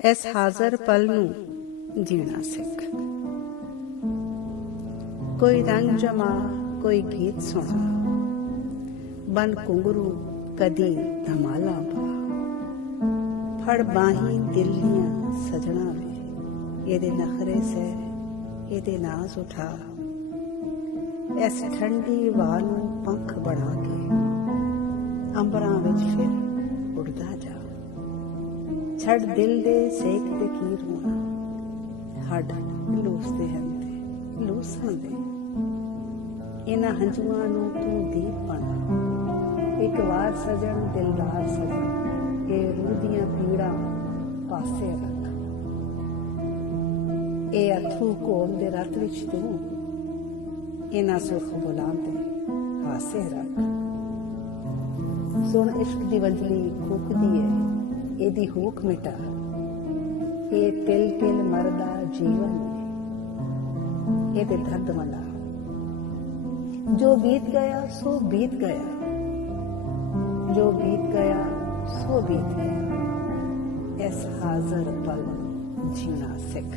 ਇਸ ਹਾਜ਼ਰ ਪਲ ਨੂੰ ਜੀਣਾ ਸਿੱਖ। ਕੋਈ ਰੰਗ ਜਮਾ, ਕੋਈ ਗੀਤ ਸੁਣਾ, ਬਨ ਘੁੰਗਰੂ ਕਦੀ ਧਮਾਲਾ ਪਾ, ਫੜ ਬਾਹੀਂ ਦਿਲ ਦੀਆਂ ਸਜਣਾ ਵੇ, ਇਹਦੇ ਨਖਰੇ ਸੇ ਇਹਦੇ ਨਾਜ਼ ਉਠਾ, ਇਸ ਠੰਡੀ ਹਵਾ ਨੂੰ ਪੰਖ ਬਣਾ ਕੇ ਅੰਬਰਾਂ ਵਿੱਚ ਫਿਰ ਉੜਦਾ ਜਾ, ਛੱਡ ਦਿਲ ਦੇ ਸੇਕ ਤੇ ਕੀ ਰੋਣਾ, ਹੱਡ ਲੂਸਦੇ ਹਨ ਤੇ ਲੂਸਣ ਦੇ, ਇਹਨਾਂ ਹੰਝੂਆਂ ਨੂੰ ਤੂੰ ਦੀਪ ਬਣਾ, ਇੱਕ ਵਾਰ ਸਜਣ ਦਿਲਦਾਰ ਸਜਣ, ਇਹ ਰੂਹ ਦੀਆਂ ਪੀੜਾਂ ਪਾਸੇ ਰੱਖ, ਇਹ ਅਥਰੂ ਘੋਲ ਦੇ ਰਤ ਵਿੱਚ ਤੂੰ, ਇਹਨਾਂ ਸੁਰਖ ਬੁਲਾਉਂਦੇ ਹਾਸੇ ਰੱਖ। ਸੁਣ ਇਸ਼ਕ ਦੀ ਵੰਜਲੀ ਫੂਕਦੀ ਏ, ਇਹਦੀ ਹੂਕ ਮਿਟਾ, ਇਹ ਤਿਲ ਤਿਲ ਮਰਦਾ ਜੀਵਨ ਏ, ਇਹਦੇ ਦਰਦ ਮਨਾ, ਜੋ ਬੀਤ ਗਿਆ ਸੋ ਬੀਤ ਗਿਆ, ਜੋ ਬੀਤ ਗਿਆ ਸੋ ਬੀਤ ਗਿਆ, ਇਸ ਹਾਜ਼ਰ ਪਲ ਜੀਣਾ ਸਿੱਖ।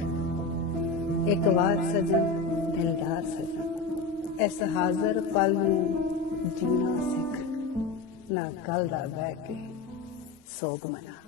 ਇੱਕ ਵਾਰ ਸਜਣ ਦਿਲਦਾਰ ਸਜਣ, ਇਸ ਹਾਜ਼ਰ ਪਲ ਨੂੰ ਜੀਣਾ ਸਿੱਖ, ਨਾ ਕੱਲ ਦਾ ਬਹਿ ਕੇ ਸੋਗ ਮਨਾ।